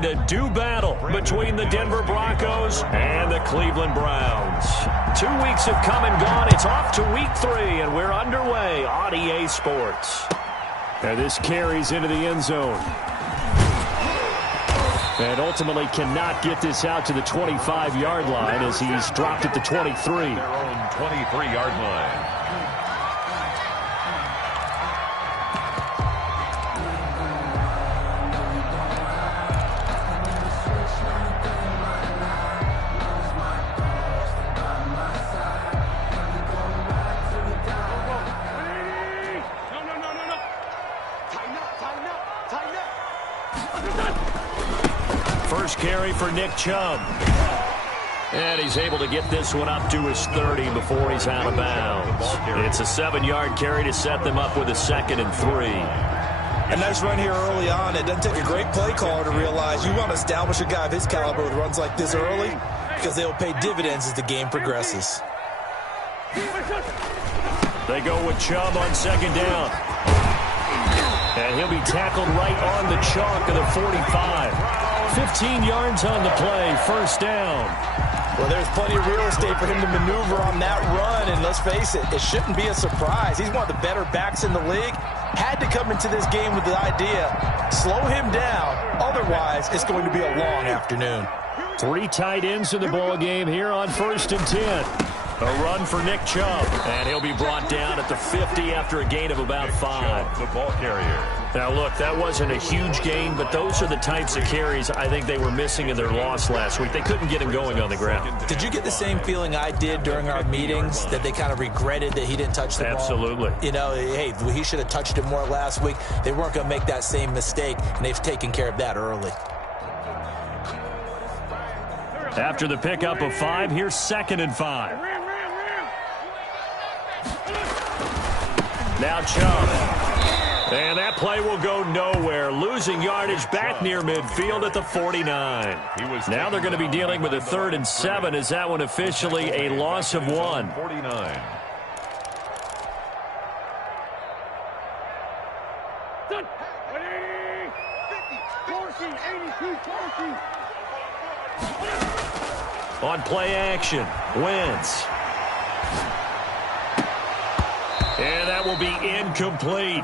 The do battle between the Denver Broncos and the Cleveland Browns. 2 weeks have come and gone. It's off to week 3, and we're underway on EA Sports. And this carries into the end zone. And ultimately cannot get this out to the 25-yard line as he's dropped at the 23. Their own 23-yard line. First carry for Nick Chubb. And he's able to get this one up to his 30 before he's out of bounds. It's a 7-yard carry to set them up with a 2nd and 3. A nice run here early on. It doesn't take a great play caller to realize you want to establish a guy of his caliber with runs like this early because they'll pay dividends as the game progresses. They go with Chubb on 2nd down. And he'll be tackled right on the chalk of the 45. 15 yards on the play, first down. Well, there's plenty of real estate for him to maneuver on that run, and let's face it, it shouldn't be a surprise. He's one of the better backs in the league. Had to come into this game with the idea, slow him down, otherwise it's going to be a long afternoon. 3 tight ends in the ball game here on 1st and 10. A run for Nick Chubb, and he'll be brought down at the 50 after a gain of about 5. The ball carrier. Now, look, that wasn't a huge gain, but those are the types of carries I think they were missing in their loss last week. They couldn't get him going on the ground. Did you get the same feeling I did during our meetings, that they kind of regretted that he didn't touch the ball? Absolutely. You know, hey, he should have touched it more last week. They weren't going to make that same mistake, and they've taken care of that early. After the pickup of 5, here's 2nd and 5. Now Chubb. And that play will go nowhere. Losing yardage back near midfield at the 49. Now they're going to be dealing with a 3rd and 7. Is that one officially a loss of 1? 49. On play action, Wentz. And that will be incomplete.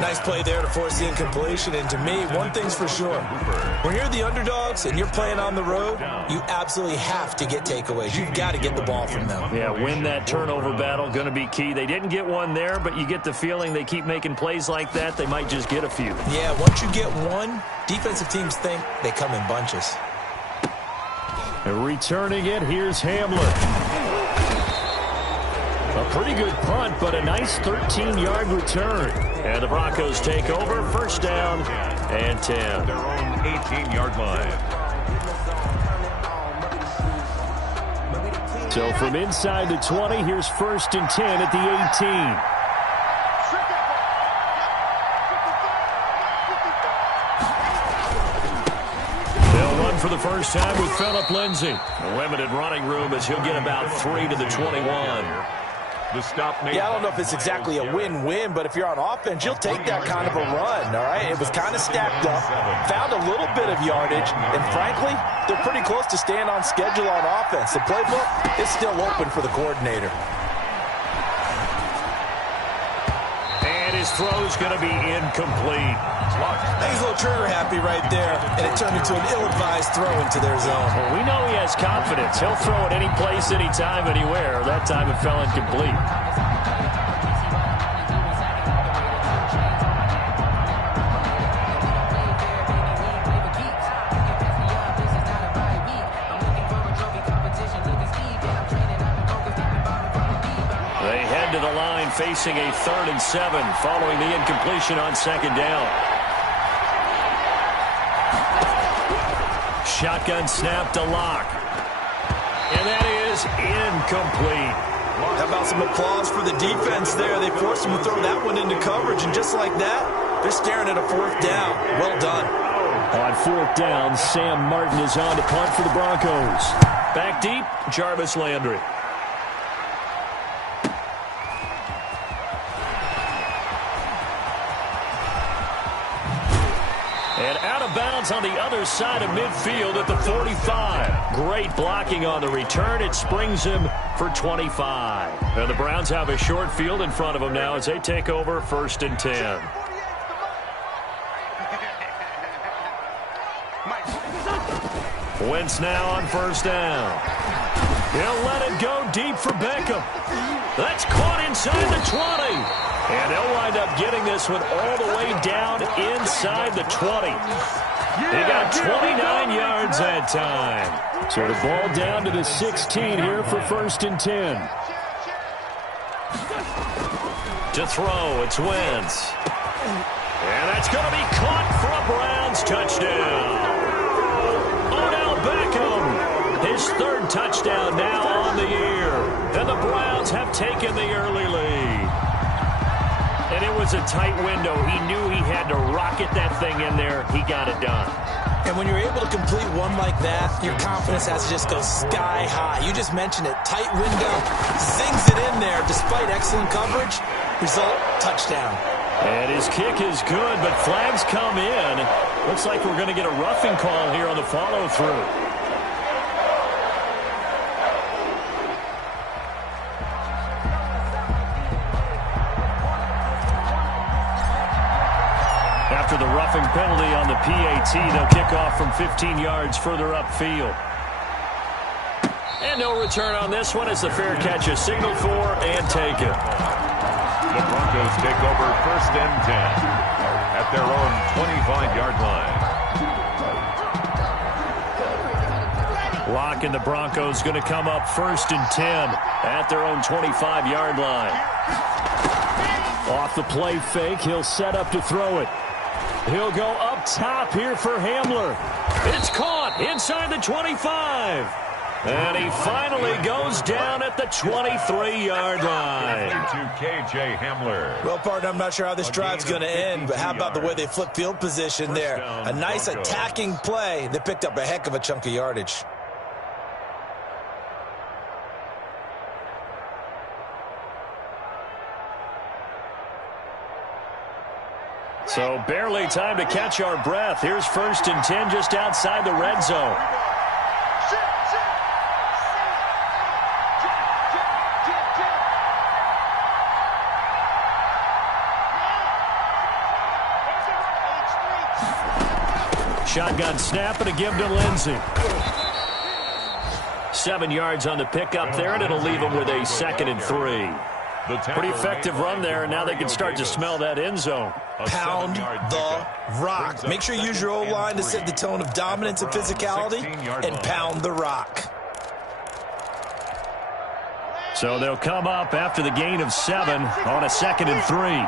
Nice play there to force the incompletion. And to me, one thing's for sure. When you're the underdogs and you're playing on the road, you absolutely have to get takeaways. You've got to get the ball from them. Yeah, win that turnover battle, going to be key. They didn't get one there, but you get the feeling they keep making plays like that, they might just get a few. Yeah, once you get one, defensive teams think they come in bunches. Returning it, here's Hamlin. A pretty good punt, but a nice 13-yard return. And the Broncos take over, first down and 10. Their own 18-yard line. So from inside the 20, here's 1st and 10 at the 18. They'll run for the first time with Phillip Lindsay. Limited running room as he'll get about 3 to the 21. The stop made. Yeah, I don't know if it's exactly a win-win, but if you're on offense, you'll take that kind of a run, all right? It was kind of stacked up, found a little bit of yardage, and frankly, they're pretty close to staying on schedule on offense. The playbook is still open for the coordinator. And his throw's going to be incomplete. He's a little trigger happy right there, and it turned into an ill-advised throw into their zone. Well, we know he has confidence. He'll throw it any place, anytime, anywhere. That time it fell incomplete. They head to the line facing a 3rd and 7 following the incompletion on 2nd down. Shotgun snap to Lock. And that is incomplete. How about some applause for the defense there? They forced him to throw that one into coverage, and just like that, they're staring at a 4th down. Well done. On 4th down, Sam Martin is on to punt for the Broncos. Back deep, Jarvis Landry. And out of bounds Browns on the other side of midfield at the 45. Great blocking on the return. It springs him for 25. And the Browns have a short field in front of them now as they take over 1st and 10. Wentz now on 1st down. He'll let it go deep for Beckham. That's caught inside the 20. And they'll wind up getting this one all the way down inside the 20. He got 29 yards that time. So the ball down to the 16 here for 1st and 10. To throw, it's Wentz. And that's going to be caught for a Browns touchdown. Beckham, his 3rd touchdown now on the year. And the Browns have taken the early lead. And it was a tight window. He knew he had to rocket that thing in there. He got it done. And when you're able to complete one like that, your confidence has to just go sky high. You just mentioned it. Tight window, zings it in there despite excellent coverage. Result, touchdown. And his kick is good, but flags come in. Looks like we're going to get a roughing call here on the follow-through. After the roughing penalty on the PAT, they'll kick off from 15 yards further upfield. And no return on this one as the fair catch is signaled for and taken. The Broncos take over 1st and 10 at their own 25-yard line. Lock and the Broncos going to come up 1st and 10 at their own 25-yard line. Off the play fake, he'll set up to throw it. He'll go up top here for Hamler. It's caught inside the 25. And he finally goes down at the 23-yard line. To K.J. Hamler. Well, partner, I'm not sure how this drive's going to end, but how about the way they flip field position there? A nice attacking play. They picked up a heck of a chunk of yardage. So barely time to catch our breath. Here's 1st and 10 just outside the red zone. Shotgun snap and a give to Lindsey. 7 yards on the pickup there, and it'll leave him with a 2nd and 3. Pretty effective run there, and now they can start to smell that end zone. Pound the rock. Make sure you use your O-line to set the tone of dominance and physicality, and pound the rock. So they'll come up after the gain of 7 on a 2nd and 3.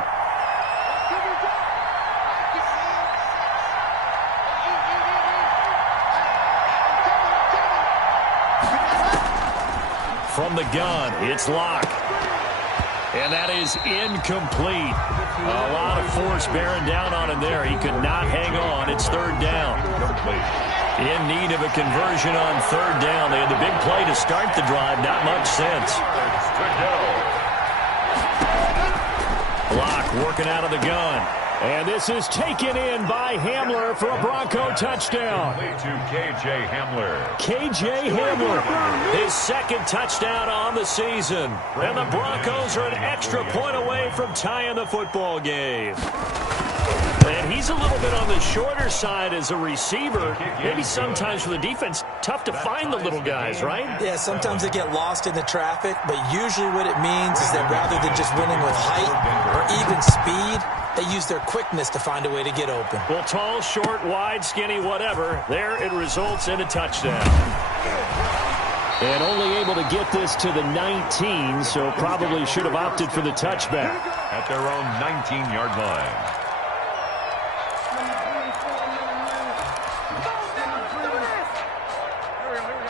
From the gun, it's Locke. And that is incomplete. A lot of force bearing down on him there. He could not hang on. It's 3rd down. In need of a conversion on 3rd down. They had the big play to start the drive. Not much sense. Locke working out of the gun. And this is taken in by Hamler for a Bronco touchdown. To K.J. Hamler. K.J. Hamler, his 2nd touchdown on the season. And the Broncos are an extra point away from tying the football game. And he's a little bit on the shorter side as a receiver. Maybe sometimes for the defense, tough to find the little guys, right? Yeah, sometimes they get lost in the traffic, but usually what it means is that rather than just winning with height or even speed, they use their quickness to find a way to get open. Well, tall, short, wide, skinny, whatever, there it results in a touchdown. And only able to get this to the 19, so probably should have opted for the touchback. At their own 19-yard line.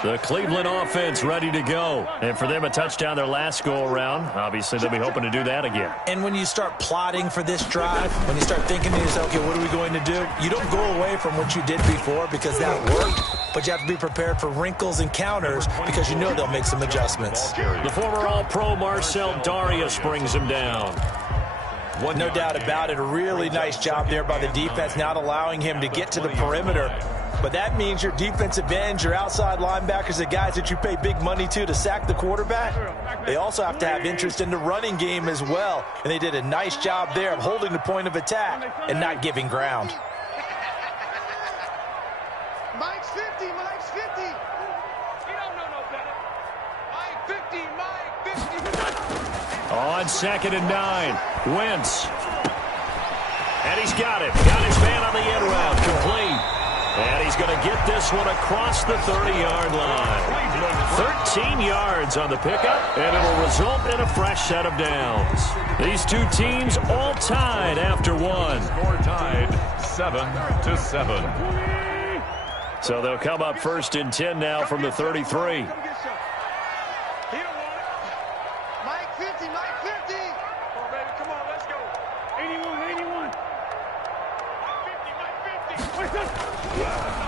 The Cleveland offense ready to go. And for them, a touchdown their last go-around. Obviously, they'll be hoping to do that again. And when you start plotting for this drive, when you start thinking to yourself, okay, what are we going to do? You don't go away from what you did before because that worked, but you have to be prepared for wrinkles and counters because you know they'll make some adjustments. The former All-Pro Marcel Darius brings him down. No doubt about it. A really nice job there by the defense, not allowing him to get to the perimeter. But that means your defensive ends, your outside linebackers, the guys that you pay big money to sack the quarterback, they also have to have interest in the running game as well. And they did a nice job there of holding the point of attack and not giving ground. Mike's 50, Mike's 50. You don't know no better. Mike 50, Mike 50. On 2nd and 9, Wentz. And he's got it. Got his man on the end route. Complete. And he's going to get this one across the 30-yard line. 13 yards on the pickup, and it'll result in a fresh set of downs. These two teams all tied after one. Score tied 7-7. So they'll come up 1st and 10 now from the 33. Mike 50, Mike 50. Come on, baby, come on, let's go. 81. Mike 50.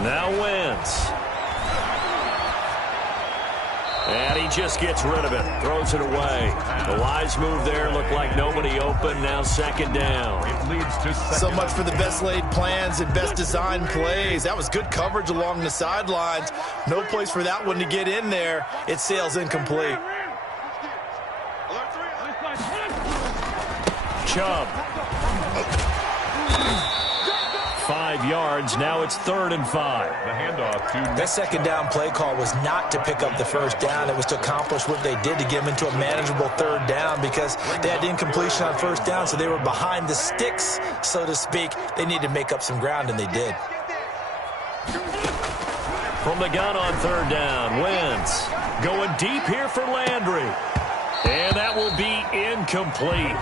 Now Wentz. And he just gets rid of it. Throws it away. The wise move there. Looked like nobody open. Now 2nd down. It leads to So much for the best laid plans and best designed plays. That was good coverage along the sidelines. No place for that one to get in there. It sails incomplete. Chubb. 5 yards. Now it's 3rd and 5. the handoff to That 2nd down play call was not to pick up the 1st down. It was to accomplish what they did to get them into a manageable 3rd down because they had incompletion on 1st down, so they were behind the sticks, so to speak. They needed to make up some ground, and they did. From the gun on 3rd down, Wentz going deep here for Landry. And that will be incomplete.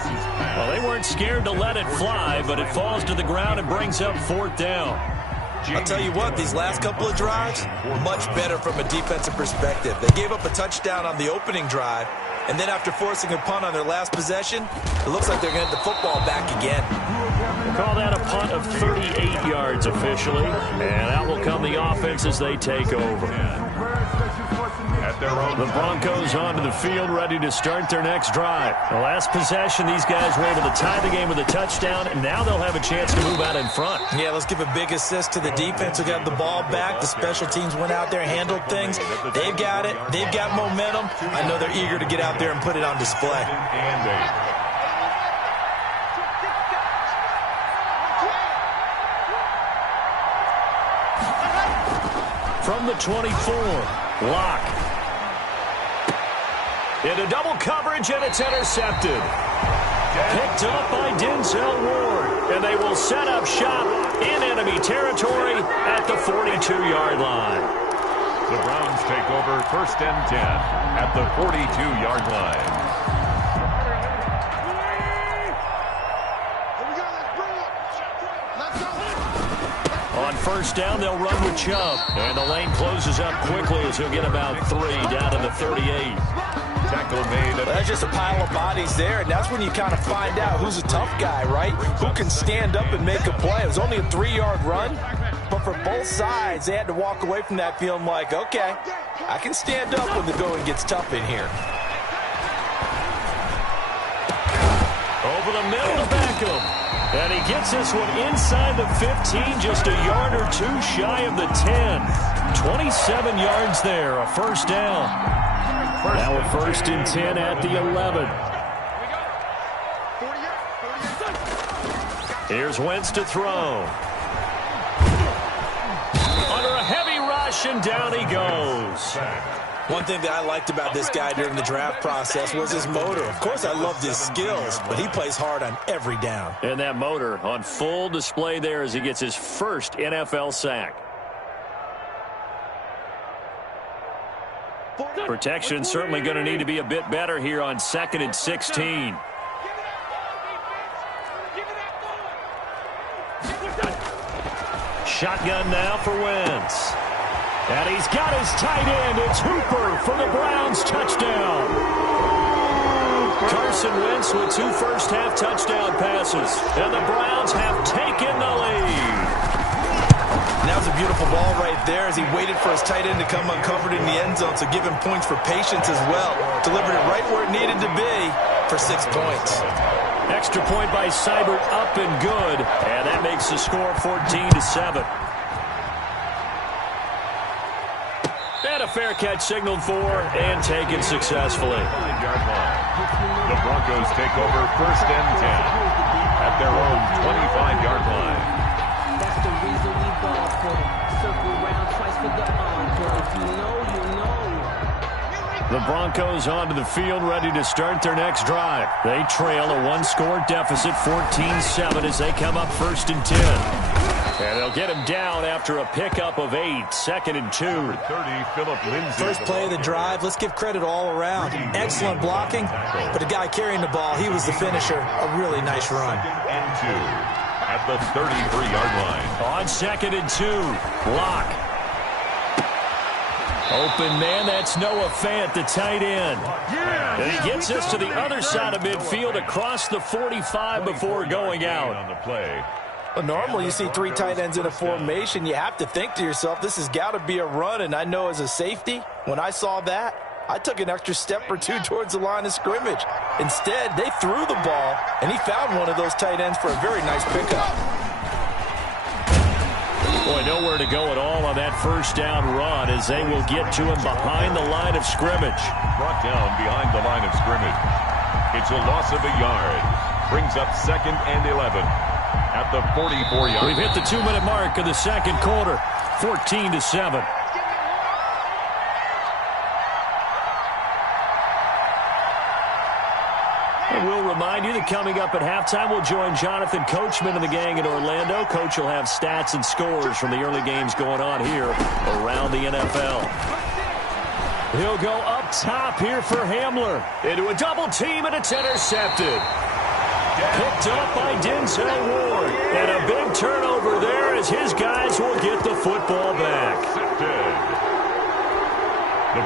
Well, they weren't scared to let it fly, but it falls to the ground and brings up 4th down. I'll tell you what, these last couple of drives, much better from a defensive perspective. They gave up a touchdown on the opening drive, and then after forcing a punt on their last possession, it looks like they're going to get the football back again. We'll call that a punt of 38 yards officially, and out will come the offense as they take over. at their own. The Broncos onto the field, ready to start their next drive. The last possession, these guys were able to tie the game with a touchdown, and now they'll have a chance to move out in front. Yeah, let's give a big assist to the defense who got the ball back. The special teams went out there, handled things. They've got it. They've got momentum. I know they're eager to get out there and put it on display. And 8. From the 24, Lock. Into double coverage, and it's intercepted. Picked up by Denzel Ward, and they will set up shop in enemy territory at the 42-yard line. The Browns take over 1st and 10 at the 42-yard line. On 1st down, they'll run with Chubb. And the lane closes up quickly as he'll get about 3 down to the 38. Tackle made. Well, that's just a pile of bodies there, and that's when you kind of find out who's a tough guy, right? Who can stand up and make a play. It was only a 3-yard run, but for both sides, they had to walk away from that feeling like, okay, I can stand up when the going gets tough in here. Over the middle to Beckham. And he gets this one inside the 15, just a yard or two shy of the 10. 27 yards there, a 1st down. Now a 1st and 10 at the 11. Here's Wentz to throw. Under a heavy rush, and down he goes. One thing that I liked about this guy during the draft process was his motor. Of course, I loved his skills, but he plays hard on every down. And that motor on full display there as he gets his first NFL sack. Protection certainly going to need to be a bit better here on 2nd and 16. Shotgun now for Wentz. And he's got his tight end. It's Hooper for the Browns touchdown. Carson Wentz with 2 first-half touchdown passes. And the Browns have taken the lead. And that was a beautiful ball right there as he waited for his tight end to come uncovered in the end zone, so give him points for patience as well. Delivered it right where it needed to be for 6 points. Extra point by Seibert, up and good. And that makes the score 14-7. And a fair catch signaled for and taken successfully. The Broncos take over 1st and 10 at their own 25-yard line. That's the reason we ball for them. Circle around twice for the encore. You know. The Broncos onto the field, ready to start their next drive. They trail a one-score deficit, 14-7, as they come up 1st and 10. And they'll get him down after a pickup of 8, 2nd and 2. 30, Philip Lindsay. First play of the drive, let's give credit all around. Excellent blocking, but the guy carrying the ball, he was the finisher. A really nice run. 2nd and 2 at the 33-yard line. On 2nd and 2, block. Open man, that's Noah Fant, the tight end. And he gets us to the other side of midfield across the 45 before going out. On the play. Well, normally you see 3 tight ends in a formation. You have to think to yourself, this has got to be a run. And I know as a safety, when I saw that, I took an extra step or 2 towards the line of scrimmage. Instead, they threw the ball, and he found one of those tight ends for a very nice pickup. Boy, nowhere to go at all on that first down run as they will get to him behind the line of scrimmage. Brought down behind the line of scrimmage. It's a loss of a yard. Brings up 2nd and 11 at the 44-yard. We've hit the 2-minute mark of the second quarter, 14-7. And we'll remind you that coming up at halftime, we'll join Jonathan Coachman and the gang in Orlando. Coach will have stats and scores from the early games going on here around the NFL. He'll go up top here for Hamler. Into a double team, and it's intercepted. Picked up by Denzel Ward. And a big turnover there as his guys will get the football back. The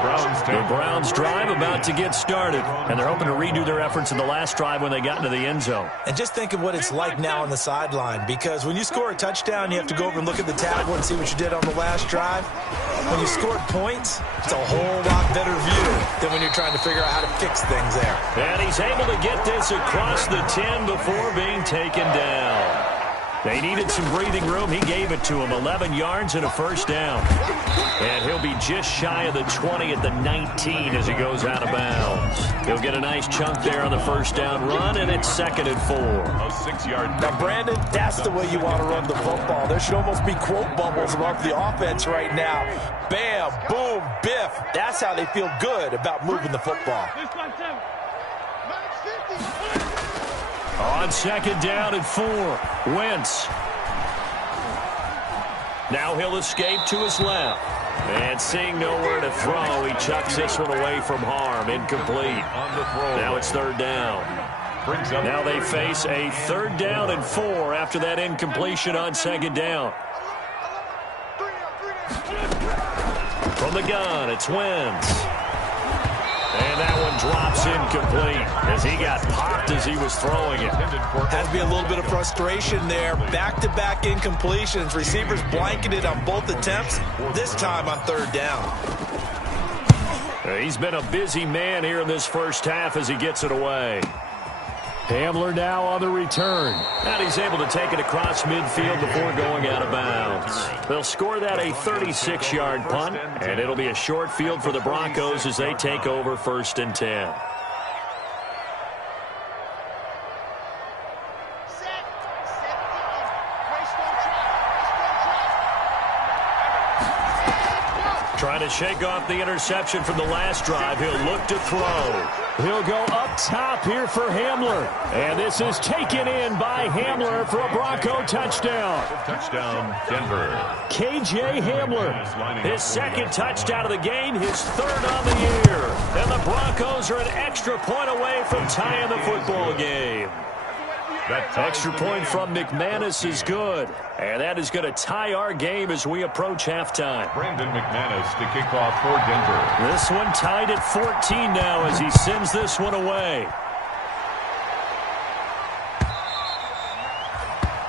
Browns drive about to get started, and they're hoping to redo their efforts in the last drive when they got into the end zone. And just think of what it's like now on the sideline, because when you score a touchdown, you have to go over and look at the tablet and see what you did on the last drive. When you scored points, it's a whole lot better view than when you're trying to figure out how to fix things there. And he's able to get this across the 10 before being taken down. They needed some breathing room. He gave it to him. 11 yards and a first down. And he'll be just shy of the 20 at the 19 as he goes out of bounds. He'll get a nice chunk there on the first down run, and it's 2nd and 4. A 6-yard. Now, Brandon, that's the way you want to run the football. There should almost be quote bubbles among the offense right now. Bam, boom, biff. That's how they feel good about moving the football. On 2nd down and 4, Wentz. Now he'll escape to his left. And seeing nowhere to throw, he chucks this one away from harm. Incomplete. Now it's 3rd down. Now they face a 3rd down and 4 after that incompletion on 2nd down. From the gun, it's Wentz. And that one drops incomplete as he got popped as he was throwing it. Had to be a little bit of frustration there. Back-to-back incompletions. Receivers blanketed on both attempts, this time on 3rd down. He's been a busy man here in this first half as he gets it away. Hamler now on the return. And he's able to take it across midfield before going out of bounds. They'll score that a 36-yard punt, and it'll be a short field for the Broncos as they take over 1st and 10. Trying to shake off the interception from the last drive. He'll look to throw. He'll go up top here for Hamler. And this is taken in by Hamler for a Bronco touchdown. Touchdown, Denver. KJ Hamler, his 2nd touchdown of the game, his 3rd on the year. And the Broncos are an extra point away from tying the football game. That extra point from McManus is good. And that is going to tie our game as we approach halftime. Brandon McManus to kick off for Denver. This one tied at 14 now as he sends this one away.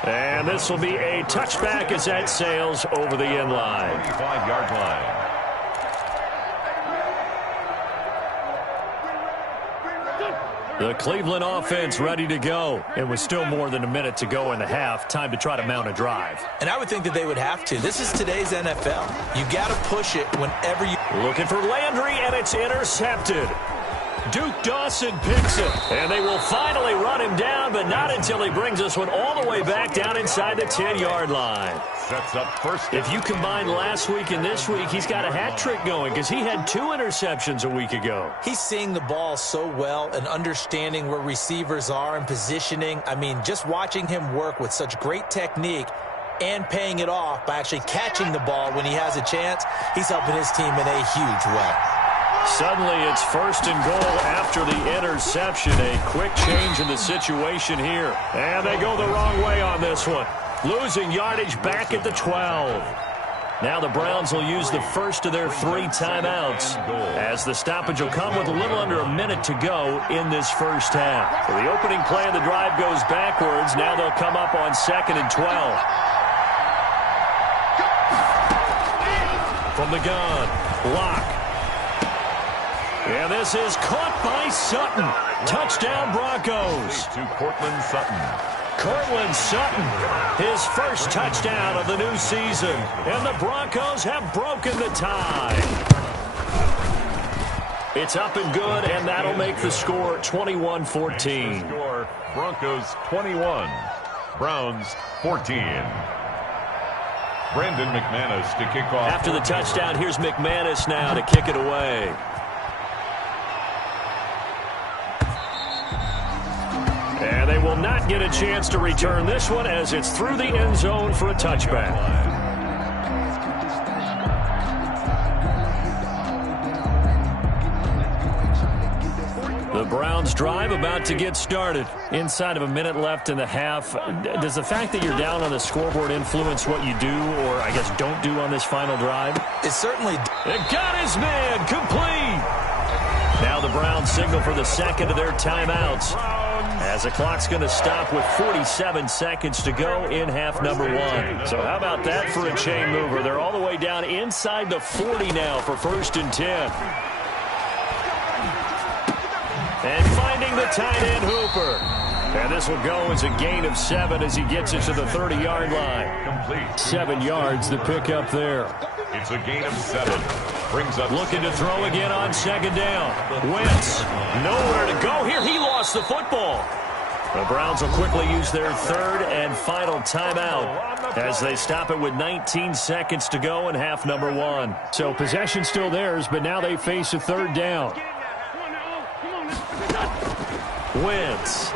And this will be a touchback as that sails over the end line. 25-yard line. The Cleveland offense ready to go. It was still more than a minute to go in the half. Time to try to mount a drive. And I would think that they would have to. This is today's NFL. You got to push it whenever you... Looking for Landry, and it's intercepted. Duke Dawson picks it, and they will finally run him down, but not until he brings this one all the way back down inside the 10-yard line. Sets up first. If you combine last week and this week, he's got a hat trick going because he had 2 interceptions a week ago. He's seeing the ball so well and understanding where receivers are and positioning. I mean, just watching him work with such great technique and paying it off by actually catching the ball when he has a chance, he's helping his team in a huge way. Suddenly, it's first and goal after the interception. A quick change in the situation here. And they go the wrong way on this one. Losing yardage back at the 12. Now the Browns will use the first of their 3 timeouts, as the stoppage will come with a little under a minute to go in this first half. So the opening play of the drive goes backwards. Now they'll come up on 2nd and 12. From the gun, Locke. And this is caught by Sutton. Touchdown, Broncos. To Cortland Sutton. Cortland Sutton, his first touchdown of the new season. And the Broncos have broken the tie. It's up and good, and that'll make the score 21-14. Score, Broncos 21, Browns 14. Brandon McManus to kick off. After the touchdown, here's McManus now to kick it away. And they will not get a chance to return this one as it's through the end zone for a touchback. The Browns drive about to get started. Inside of a minute left in the half. Does the fact that you're down on the scoreboard influence what you do, or I guess don't do on this final drive? It certainly... It got his man complete. Now the Browns signal for the second of their timeouts, as the clock's going to stop with 47 seconds to go in half number 1. So how about that for a chain mover? They're all the way down inside the 40 now for 1st and 10. And finding the tight end Hooper. And this will go as a gain of 7 as he gets it to the 30-yard line. Complete. 7 yards the pick up there. It's a gain of 7. Brings up looking to throw again on 2nd down. Wentz, nowhere to go here. He lost the football. The Browns will quickly use their 3rd and final timeout as they stop it with 19 seconds to go in half number 1. So possession still theirs, but now they face a 3rd down. Wentz.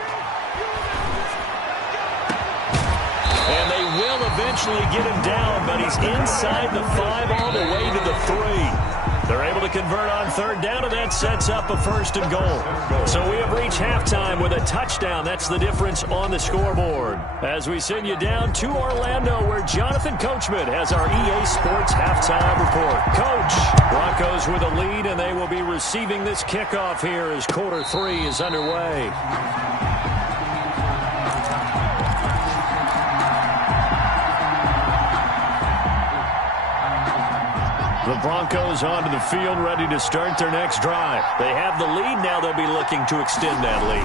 And they will eventually get him down, but he's inside the 5 all the way to the 3. They're able to convert on 3rd down, and that sets up a 1st and goal. So we have reached halftime with a touchdown. That's the difference on the scoreboard. As we send you down to Orlando, where Jonathan Coachman has our EA Sports halftime report. Coach, Broncos with a lead, and they will be receiving this kickoff here as quarter 3 is underway. The Broncos onto the field, ready to start their next drive. They have the lead. Now they'll be looking to extend that lead.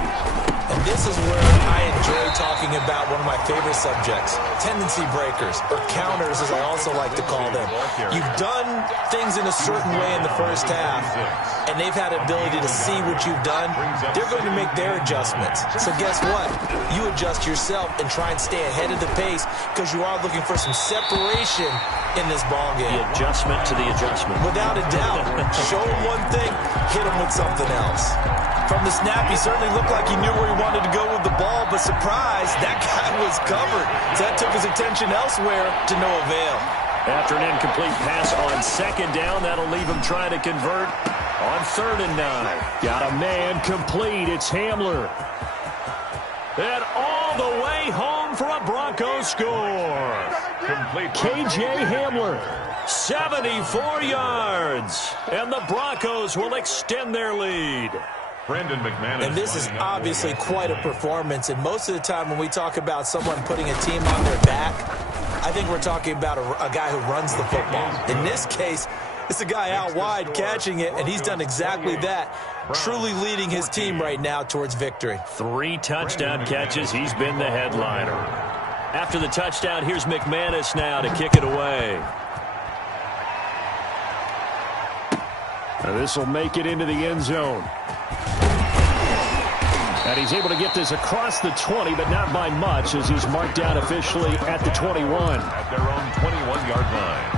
And this is where I enjoy talking about one of my favorite subjects, tendency breakers, or counters as I also like to call them. You've done things in a certain way in the first half, and they've had the ability to see what you've done. They're going to make their adjustments. So guess what? You adjust yourself and try and stay ahead of the pace because you are looking for some separation in this ball game. The adjustment to the adjustment. Without a doubt. Show him one thing, hit him with something else. From the snap, he certainly looked like he knew where he wanted to go with the ball, but surprise, that guy was covered. So that took his attention elsewhere to no avail. After an incomplete pass on 2nd down, that'll leave him trying to convert on 3rd and 9. Got a man complete. It's Hamler. And all the way home for a Broncos score. complete. KJ Hamler, 74 yards. And the Broncos will extend their lead. Brandon McManus. And this is obviously quite a performance. And most of the time when we talk about someone putting a team on their back, I think we're talking about a guy who runs the football. In this case, It's a guy out wide catching it, and he's done exactly that. Truly leading his team right now towards victory. 3 touchdown catches. He's been the headliner. After the touchdown, here's McManus now to kick it away. This will make it into the end zone. And he's able to get this across the 20, but not by much, as he's marked down officially at the 21. At their own 21-yard line.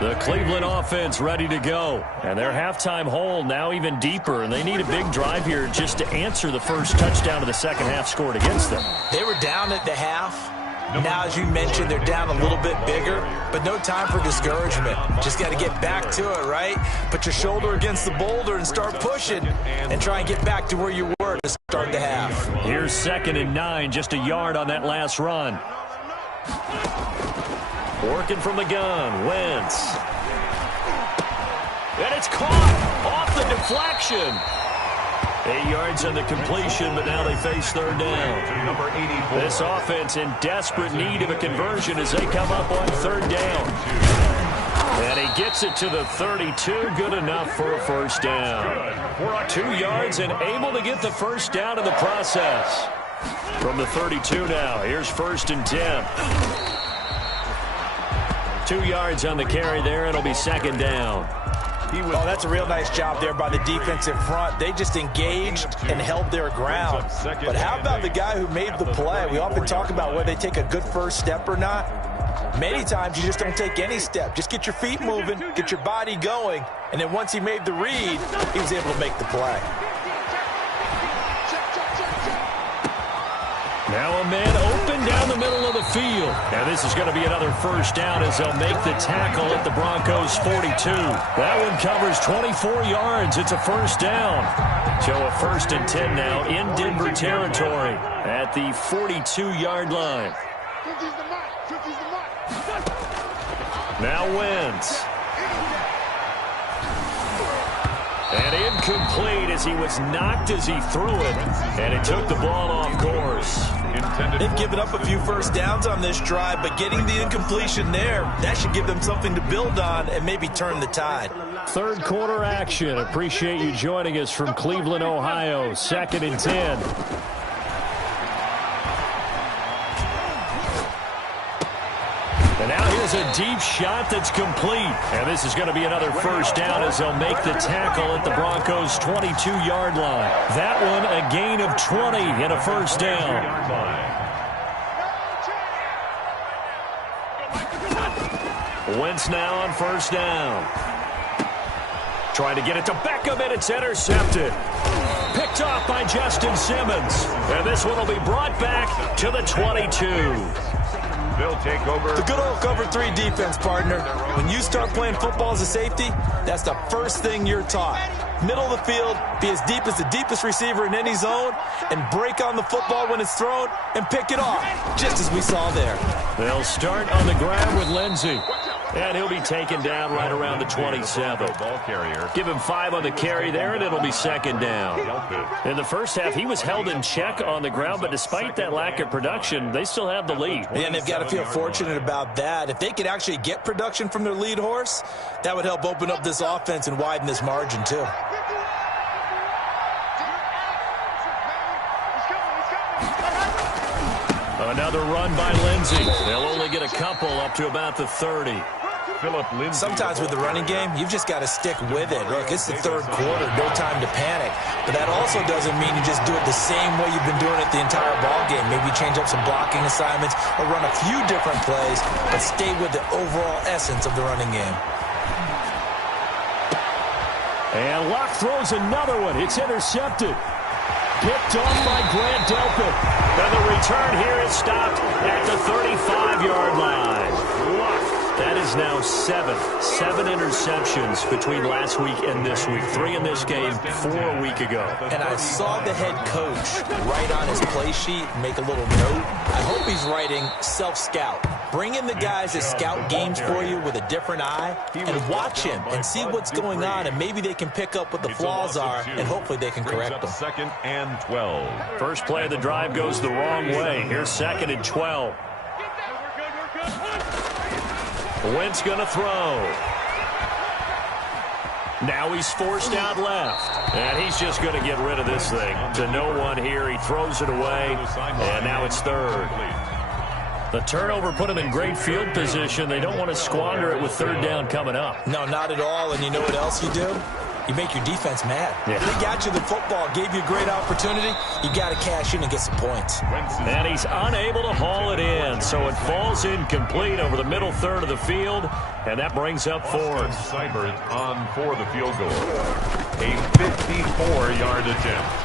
The Cleveland offense ready to go. And their halftime hole now even deeper, and they need a big drive here just to answer the first touchdown of the second half scored against them. They were down at the half. Now, as you mentioned, they're down a little bit bigger, but no time for discouragement. Just got to get back to it, right? Put your shoulder against the boulder and start pushing and try and get back to where you were to start the half. Here's 2nd and 9, just a yard on that last run. Working from the gun, Wentz. And it's caught off the deflection. 8 yards on the completion, but now they face 3rd down. Number 84. This offense in desperate need of a conversion as they come up on 3rd down. And he gets it to the 32, good enough for a first down. 2 yards and able to get the first down in the process. From the 32 now, here's 1st and 10. 2 yards on the carry there, it'll be 2nd down. Oh, that's a real nice job there by the defensive front. They just engaged and held their ground. But how about the guy who made the play? We often talk about whether they take a good first step or not. Many times you just don't take any step. Just get your feet moving, get your body going, and then once he made the read, he was able to make the play. Now a man open down the middle of the field. And this is going to be another first down as they'll make the tackle at the Broncos' 42. That one covers 24 yards. It's a first down. So a 1st and 10 now in Denver territory at the 42-yard line. Now Wentz. And incomplete as he was knocked as he threw it. And it took the ball off course. They've given up a few first downs on this drive, but getting the incompletion there, that should give them something to build on and maybe turn the tide. 3rd quarter action. Appreciate you joining us from Cleveland, Ohio. 2nd and 10. And now here's a deep shot that's complete. And this is going to be another first down as they'll make the tackle at the Broncos' 22-yard line. That one a gain of 20 and a first down. Wentz now on first down. Trying to get it to Beckham, and it's intercepted. Picked off by Justin Simmons. And this one will be brought back to the 22. They'll take over. The good old cover 3 defense, partner. When you start playing football as a safety, that's the first thing you're taught. Middle of the field, be as deep as the deepest receiver in any zone, and break on the football when it's thrown and pick it off, just as we saw there. They'll start on the ground with Lindsey. And he'll be taken down right around the 27. Ball carrier. Give him 5 on the carry there, and it'll be 2nd down. In the first half, he was held in check on the ground, but despite that lack of production, they still have the lead. And they've got to feel fortunate about that. If they could actually get production from their lead horse, that would help open up this offense and widen this margin, too. Another run by Lindsey. They'll only get a couple up to about the 30. Sometimes with the running game, you've just got to stick with it. Look, it's the 3rd quarter, no time to panic. But that also doesn't mean you just do it the same way you've been doing it the entire ball game. Maybe change up some blocking assignments or run a few different plays, but stay with the overall essence of the running game. And Locke throws another one. It's intercepted. Picked off by Grant Delpit. And the return here is stopped at the 35-yard line. Locke That is now 7 interceptions between last week and this week. 3 in this game, 4 a week ago. And I saw the head coach write on his play sheet, make a little note. I hope he's writing self-scout. Bring in the guys that scout games for you with a different eye and watch him and see what's going on, and maybe they can pick up what the flaws are, and hopefully they can correct them. 2nd and 12. First play of the drive goes the wrong way. Here's 2nd and 12. Wentz going to throw. Now he's forced out left. And he's just going to get rid of this thing. To no one here. He throws it away. And now it's 3rd. The turnover put him in great field position. They don't want to squander it with 3rd down coming up. No, not at all. And you know what else you do? You make your defense mad. Yeah. They got you the football, gave you a great opportunity. You got to cash in and get some points. And he's unable to haul it in, so it falls incomplete over the middle 3rd of the field, and that brings up 4th. Seibert on for the field goal. A 54-yard attempt.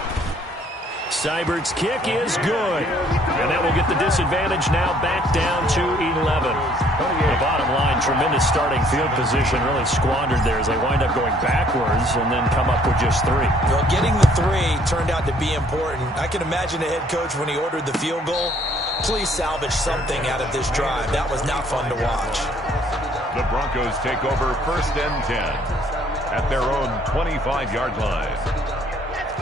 Seibert's kick is good. And that will get the disadvantage now back down to 11. The bottom line, tremendous starting field position, really squandered there as they wind up going backwards and then come up with just 3. Well, getting the 3 turned out to be important. I can imagine the head coach when he ordered the field goal. Please salvage something out of this drive. That was not fun to watch. The Broncos take over 1st and 10 at their own 25-yard line.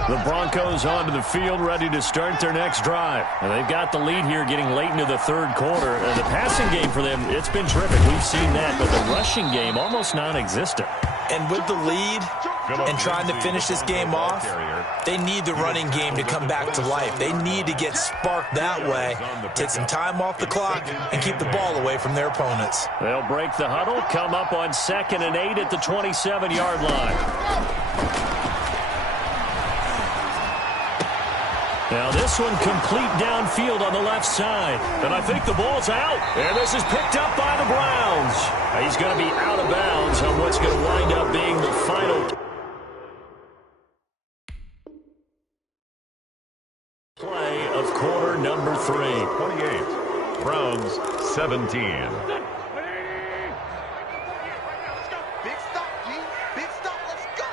The Broncos onto the field, ready to start their next drive. And they've got the lead here getting late into the 3rd quarter. The passing game for them, it's been terrific. We've seen that, but the rushing game almost non-existent. And with the lead and trying to finish this game off, they need the running game to come back to life. They need to get sparked that way, take some time off the clock, and keep the ball away from their opponents. They'll break the huddle, come up on 2nd and 8 at the 27-yard line. Now this one complete downfield on the left side. And I think the ball's out. And this is picked up by the Browns. He's going to be out of bounds on what's going to wind up being the final play of quarter number 3. 28. Browns 17. Big stop, G. Big stop. Let's go.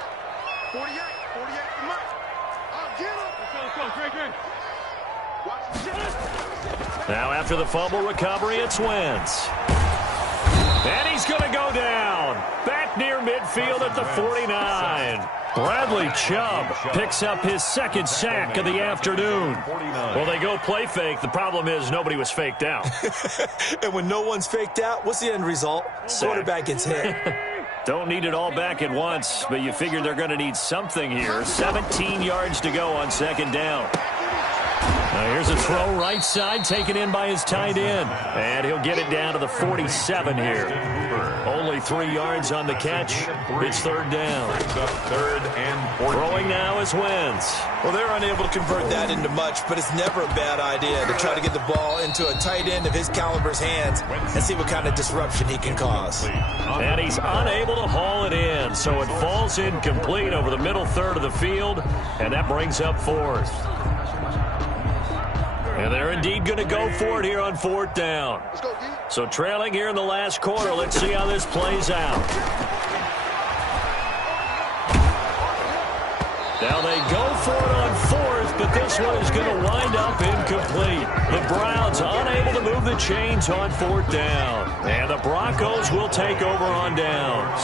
48 for Mike. I'll get him. Let's go. Great. Watch the shot. Now after the fumble recovery, it's Wentz. And he's going to go down. Back near midfield at the 49. Bradley Chubb picks up his 2nd sack of the afternoon. Well, they go play fake. The problem is nobody was faked out. And when no one's faked out, what's the end result? Quarterback gets hit. Don't need it all back at once, but you figure they're going to need something here. 17 yards to go on 2nd down. Now here's a throw right side, taken in by his tight end. And he'll get it down to the 47 here. Only 3 yards on the catch. It's 3rd down. 3rd and 14. Throwing now is Wentz. Well, they're unable to convert that into much, but it's never a bad idea to try to get the ball into a tight end of his caliber's hands and see what kind of disruption he can cause. And he's unable to haul it in, so it falls incomplete over the middle 3rd of the field, and that brings up 4th. And they're indeed going to go for it here on 4th down. So trailing here in the last quarter, let's see how this plays out. Now they go for it on 4th, but this one is going to wind up incomplete. The Browns unable to move the chains on 4th down. And the Broncos will take over on downs.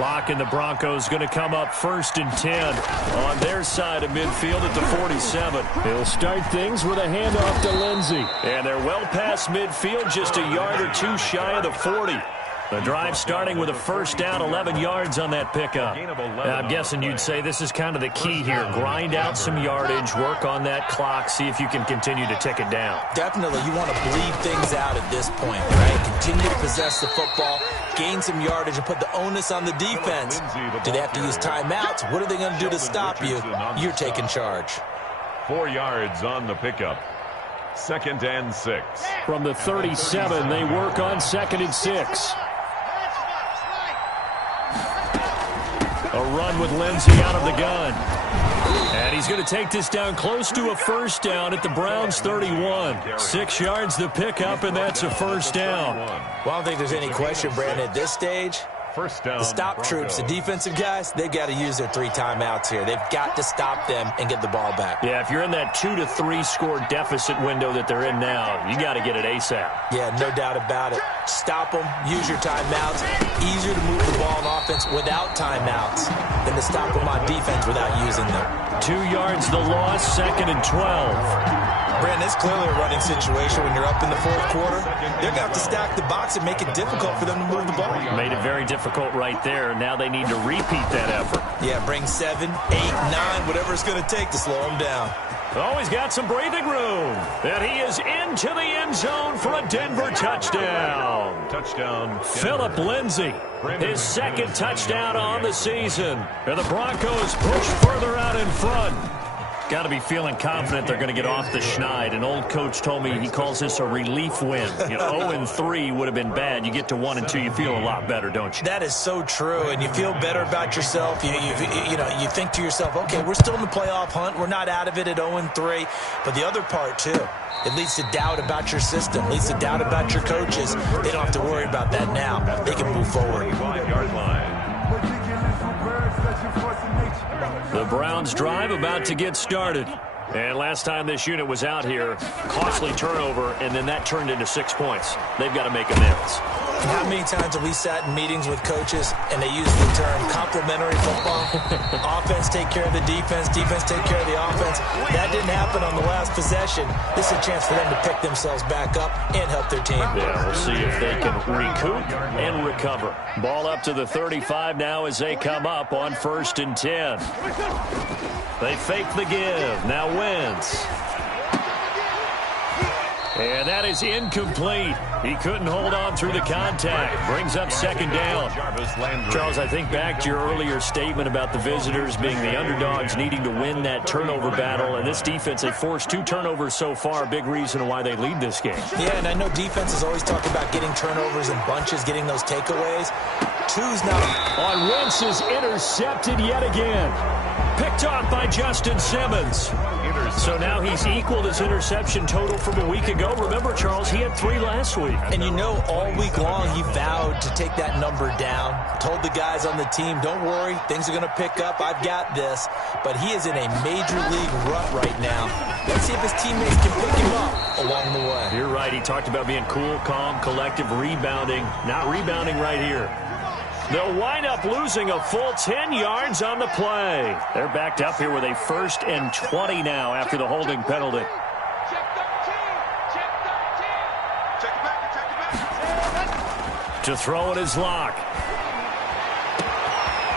Lock and the Broncos going to come up 1st and 10 on their side of midfield at the 47. They'll start things with a handoff to Lindsey. And they're well past midfield, just a yard or 2 shy of the 40. The drive starting with a 1st down, 11 yards on that pickup. I'm guessing you'd say this is kind of the key here. Grind out some yardage, work on that clock, see if you can continue to tick it down. Definitely, you want to bleed things out at this point, right? Continue to possess the football, gain some yardage, and put the onus on the defense. Do they have to use timeouts? What are they going to do to stop you? You're taking charge. 4 yards on the pickup. 2nd and 6. From the 37, they work on 2nd and 6. A run with Lindsey out of the gun. And he's going to take this down close to a first down at the Browns' 31. 6 yards the pickup, and that's a first down. Well, I don't think there's any question, Brandon, at this stage. First down, The stop troops, the defensive guys, they've got to use their 3 timeouts here. They've got to stop them and get the ball back. Yeah, if you're in that 2 to 3 score deficit window that they're in now, you got to get it ASAP. Yeah, no doubt about it. Stop them, use your timeouts. Easier to move the ball on offense without timeouts than to stop them on defense without using them. 2 yards the loss, 2nd and 12. Brandon, it's clearly a running situation when you're up in the 4th quarter. They're going to have to stack the box and make it difficult for them to move the ball. Made it very difficult right there. Now they need to repeat that effort. Yeah, bring 7, 8, 9, whatever it's going to take to slow them down. Oh, he's got some breathing room. And he is into the end zone for a Denver touchdown. Touchdown. Phillip Lindsay, his 2nd touchdown on the season. And the Broncos push further out in front. Got to be feeling confident they're going to get off the schneid. An old coach told me he calls this a relief win. 0-3 would have been bad. You get to 1 and 2, you feel a lot better, don't you? That is so true, and you feel better about yourself. You think to yourself, okay, we're still in the playoff hunt. We're not out of it at 0-3. But the other part, too, it leads to doubt about your system, leads to doubt about your coaches. They don't have to worry about that now. They can move forward. 25-yard line. The Browns drive about to get started. And last time this unit was out here, costly turnover, and then that turned into 6 points. They've got to make amends. And how many times have we sat in meetings with coaches and they use the term complementary football? Offense take care of the defense, defense take care of the offense. That didn't happen on the last possession. This is a chance for them to pick themselves back up and help their team. Yeah, we'll see if they can recoup and recover. Ball up to the 35 now as they come up on 1st and 10. They fake the give. Now Wentz. And that is incomplete. He couldn't hold on through the contact. Brings up 2nd down. Charles, I think back to your earlier statement about the visitors being the underdogs needing to win that turnover battle. And this defense, they forced 2 turnovers so far. A big reason why they lead this game. Yeah, and I know defenses always talk about getting turnovers in bunches, getting those takeaways. 2's now on Wentz is intercepted yet again. Picked off by Justin Simmons. So now he's equaled his interception total from a week ago. Remember, Charles, he had 3 last week. And you know, all week long he vowed to take that number down. Told the guys on the team, don't worry, things are going to pick up. I've got this. But he is in a major league rut right now. Let's see if his teammates can pick him up along the way. You're right. He talked about being cool, calm, collective, rebounding. Not rebounding right here. They'll wind up losing a full 10 yards on the play. They're backed up here with a 1st and 20 now after the holding penalty. To throw it is Locke.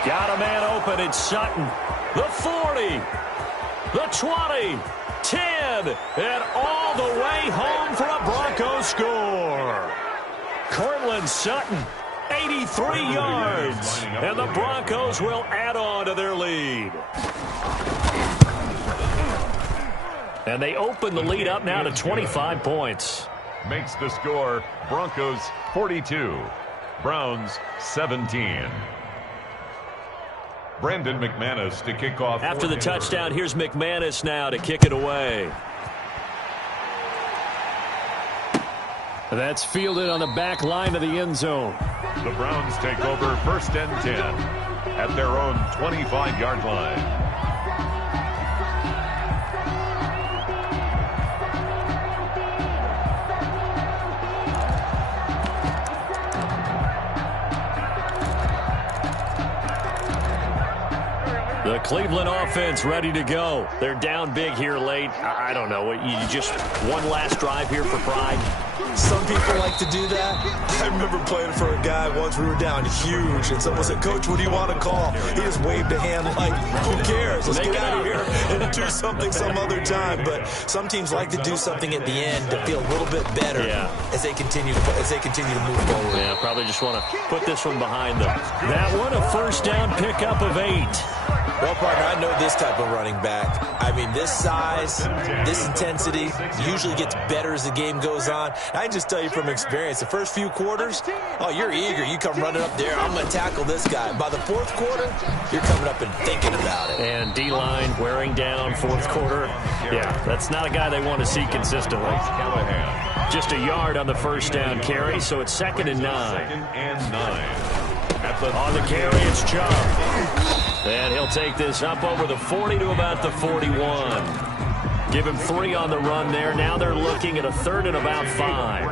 Got a man open. It's Sutton. The 40. The 20. 10. And all the way home for a Broncos score. Cortland Sutton. 83 yards, and the Broncos will add on to their lead. And they open the lead up now to 25 points. Makes the score Broncos 42, Browns 17. Brandon McManus to kick off. After the touchdown, here's McManus now to kick it away. That's fielded on the back line of the end zone. The Browns take over 1st and 10 at their own 25-yard line. The Cleveland offense ready to go. They're down big here late. I don't know. You just one last drive here for pride. Some people like to do that. I remember playing for a guy once. We were down huge, and someone said, "Coach, what do you want to call?" He just waved a hand like, "Who cares? Let's get out of here and do something some other time." But some teams like to do something at the end to feel a little bit better as they continue to move forward. Yeah, probably just want to put this one behind them. That one, a 1st down pickup of 8. Well, partner, I know this type of running back. I mean, this size, this intensity usually gets better as the game goes on. I can just tell you from experience, the first few quarters, oh, you're eager. You come running up there, I'm going to tackle this guy. By the fourth quarter, you're coming up and thinking about it. And D-line wearing down fourth quarter. Yeah, that's not a guy they want to see consistently. Just a yard on the first down carry, so it's 2nd and 9. On the carry, it's Chubb. And he'll take this up over the 40 to about the 41. Give him 3 on the run there. Now they're looking at a 3rd and about 5.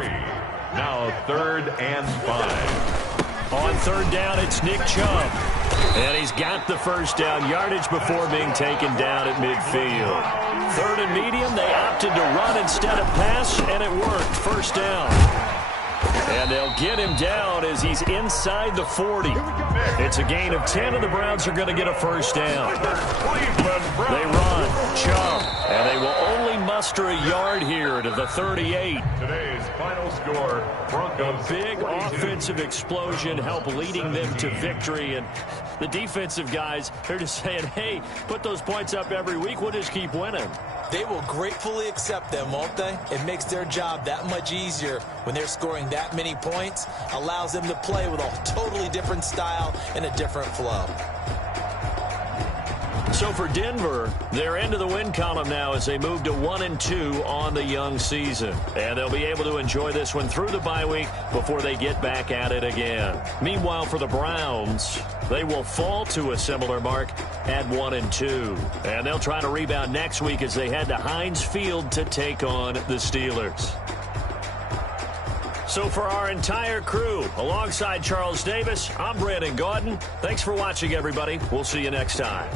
Now 3rd and 5. On 3rd down, it's Nick Chubb. And he's got the first down yardage before being taken down at midfield. 3rd and medium, they opted to run instead of pass, and it worked. First down. And they'll get him down as he's inside the 40. It's a gain of 10, and the Browns are going to get a first down. They run, Chubb, and they will only muster a yard here to the 38. Today's final score, Broncos. Big offensive explosion help leading them to victory, and the defensive guys, they're just saying, hey, put those points up every week, we'll just keep winning. They will gratefully accept them, won't they? It makes their job that much easier when they're scoring that many points. Allows them to play with a totally different style and a different flow. So for Denver, they're into the win column now as they move to 1-2 on the young season. And they'll be able to enjoy this one through the bye week before they get back at it again. Meanwhile, for the Browns, they will fall to a similar mark at 1-2. And they'll try to rebound next week as they head to Heinz Field to take on the Steelers. So for our entire crew, alongside Charles Davis, I'm Brandon Gaudin. Thanks for watching, everybody. We'll see you next time.